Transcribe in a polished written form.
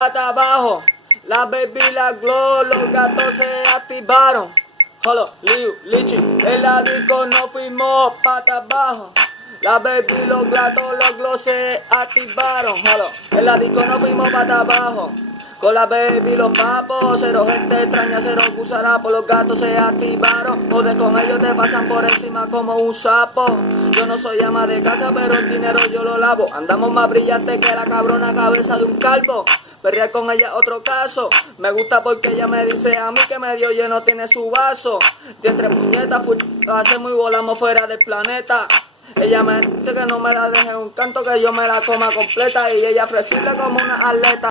Pata abajo, la baby, la glow, los gatos se activaron. Holo, Liu, Lichi, en la disco no fuimos pata abajo. La baby, los gatos, los glow se activaron. Holo, en la disco no fuimos pata abajo. Con la baby, los papos, cero gente extraña, cero por los gatos se activaron. Joder, con ellos te pasan por encima como un sapo. Yo no soy ama de casa, pero el dinero yo lo lavo. Andamos más brillantes que la cabrona cabeza de un calvo. Perrear con ella otro caso. Me gusta porque ella me dice a mí que medio lleno tiene su vaso. De entre puñetas, lo hacemos y volamos fuera del planeta. Ella me dice que no me la deje un canto, que yo me la coma completa. Y ella flexible como una atleta.